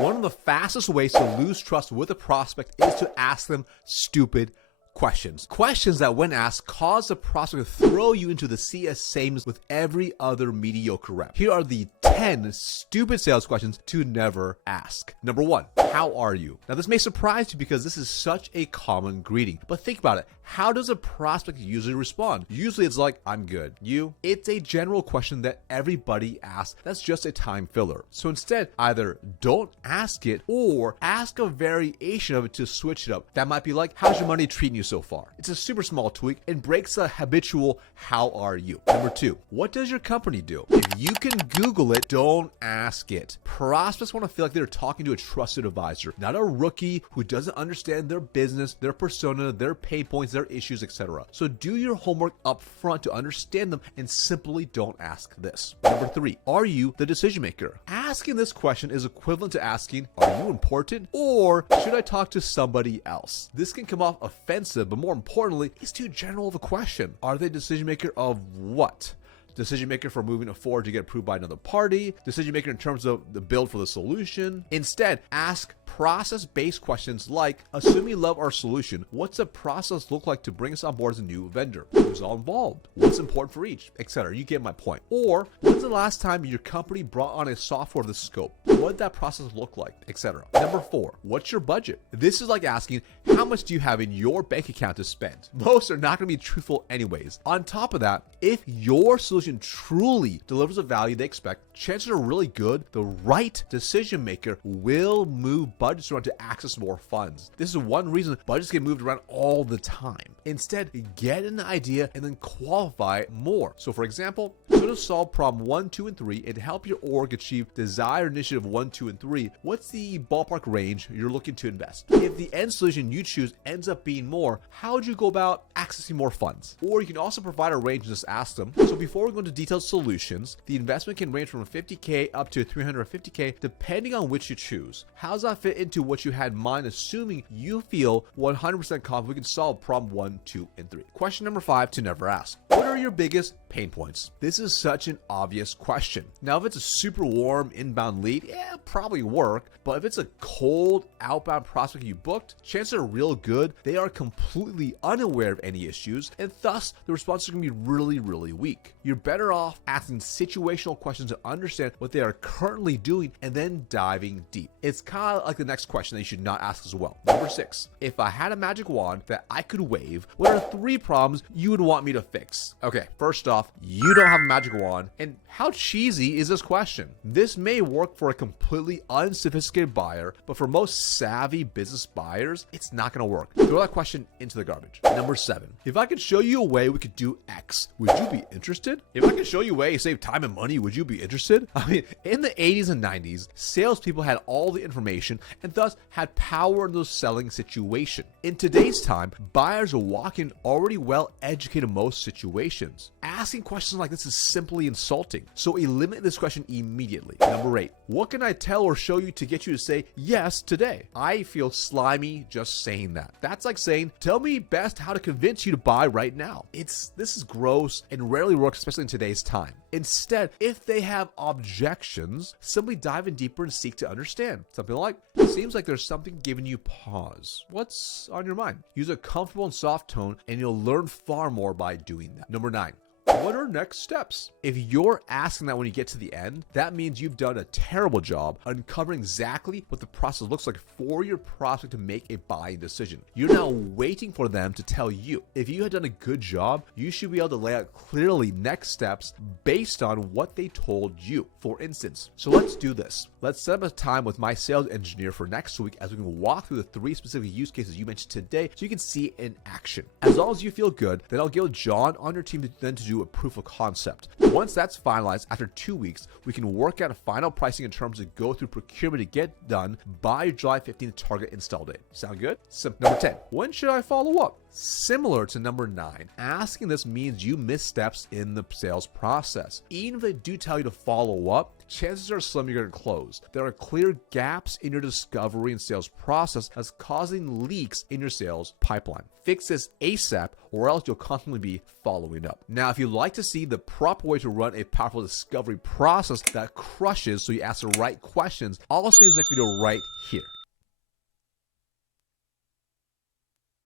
One of the fastest ways to lose trust with a prospect is to ask them stupid questions. Questions that, when asked, cause the prospect to throw you into the sea as same with every other mediocre rep. Here are the 10 stupid sales questions to never ask. Number 1, how are you? Now, this may surprise you because this is such a common greeting, but think about it. How does a prospect usually respond? Usually it's like, I'm good. You? It's a general question that everybody asks. That's just a time filler. So instead, either don't ask it or ask a variation of it to switch it up. That might be like, how's your money treating you so far? It's a super small tweak and breaks the habitual, how are you? Number 2, what does your company do? If you can Google it, don't ask it. Prospects want to feel like they're talking to a trusted advisor, not a rookie who doesn't understand their business, their persona, their pain points, their issues, etc. So do your homework up front to understand them and simply don't ask this. Number 3, are you the decision maker? Asking this question is equivalent to asking, are you important? Or should I talk to somebody else? This can come off offensive, but more importantly, it's too general of a question. Are they decision maker of what? Decision maker for moving forward to get approved by another party, decision maker in terms of the build for the solution. Instead, ask process-based questions like, assume you love our solution, what's the process look like to bring us on board as a new vendor? Who's all involved? What's important for each? Etc. You get my point. Or, when's the last time your company brought on a software of this scope? What did that process look like? Etc. Number 4, what's your budget? This is like asking, how much do you have in your bank account to spend? Most are not going to be truthful anyways. On top of that, if your solution truly delivers the value they expect, chances are really good the right decision maker will move budgets around to access more funds. This is one reason budgets get moved around all the time. Instead, get an idea and then qualify it more. So for example, to solve problem 1, 2, and 3 and to help your org achieve desired initiative 1, 2, and 3, what's the ballpark range you're looking to invest? If the end solution you choose ends up being more, how would you go about accessing more funds? Or you can also provide a range and just ask them. So before we go into detailed solutions, the investment can range from $50K up to $350K depending on which you choose. How does that fit into what you had in mind, assuming you feel 100% confident we can solve problem 1, 2, and 3? Question number 5 to never ask. What are your biggest pain points? This is such an obvious question. Now, if it's a super warm inbound lead, yeah, it'll probably work. But if it's a cold outbound prospect you booked, chances are real good they are completely unaware of any issues, and thus the responses are going to be really, really weak. You're better off asking situational questions to understand what they are currently doing and then diving deep. It's kind of like the next question that you should not ask as well. Number 6, if I had a magic wand that I could wave, what are 3 problems you would want me to fix? Okay, first off, you don't have a magic wand, and how cheesy is this question? This may work for a completely unsophisticated buyer, but for most savvy business buyers, it's not going to work. Throw that question into the garbage. Number 7, if I could show you a way we could do X, would you be interested? If I could show you a way to save time and money, would you be interested? I mean, in the 80s and 90s, salespeople had all the information and thus had power in the selling situation. In today's time, buyers are walking already well educated in most situations. Asking questions like this is simply insulting, so eliminate this question immediately. Number 8, what can I tell or show you to get you to say yes today? I feel slimy just saying that. That's like saying, tell me best how to convince you to buy right now. This is gross and rarely works, especially in today's time. Instead, if they have objections, simply dive in deeper and seek to understand. Something like, it seems like there's something giving you pause. What's on your mind? Use a comfortable and soft tone, and you'll learn far more by doing that. Number 9, what are next steps? If you're asking that when you get to the end, that means you've done a terrible job uncovering exactly what the process looks like for your prospect to make a buying decision. You're now waiting for them to tell you. If you had done a good job, you should be able to lay out clearly next steps based on what they told you. For instance, so let's do this. Let's set up a time with my sales engineer for next week as we can walk through the 3 specific use cases you mentioned today so you can see in action. As long as you feel good, then I'll get with John on your team to do a proof of concept. Once that's finalized, after 2 weeks, we can work out a final pricing in terms of go through procurement to get done by July 15th target install date. Sound good? Number 10, when should I follow up? Similar to number 9, asking this means you miss steps in the sales process. Even if they do tell you to follow up, chances are slim you're going to close. There are clear gaps in your discovery and sales process that's causing leaks in your sales pipeline. Fix this ASAP, or else you'll constantly be following up. Now, if you'd like to see the proper way to run a powerful discovery process that crushes so you ask the right questions, I'll see you in this next video right here.